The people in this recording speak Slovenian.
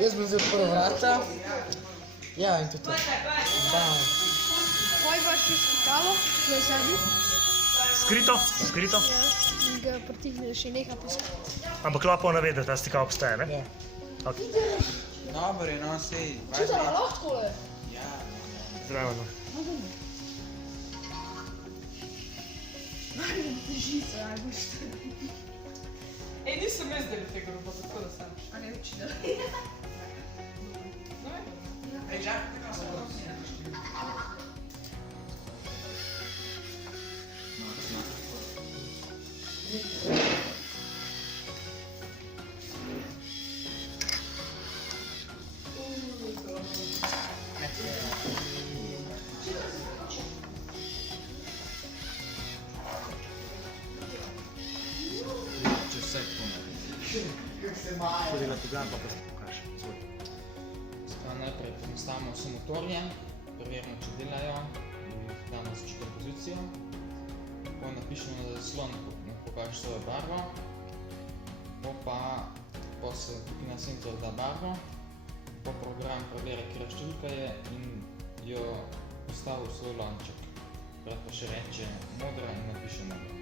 Jaz bom zdaj odprl vrata. Ja, in to je to. Bam. Tvoj baš je skakalo, tvoj zadnji. Skrito? Ja, in ga pritihneš in neha poskati. Ampak lahko ne vede, da stika obstaja, ne? Ja. Ok. Dobro, no, sej. Čutala lahko je? Ja. Zdravo, no. Žica, ja, boš to. Ej, nisem jaz del tega roba, tako da sem. A ne uči, da. Ej, čakaj, kako se če vse to naredi. Hodila tega, pa se pokaže. Najprej postavimo vse motorje, preverimo, če delajo, jih damo za 4 pozicijo. Ko napišemo na zaslon, pokaže svojo barvo, po se na senzor da barvo, po program preveri, katera številka je in jo postavi v svoj lonček. Takrat pa še reče modra in napiše modra.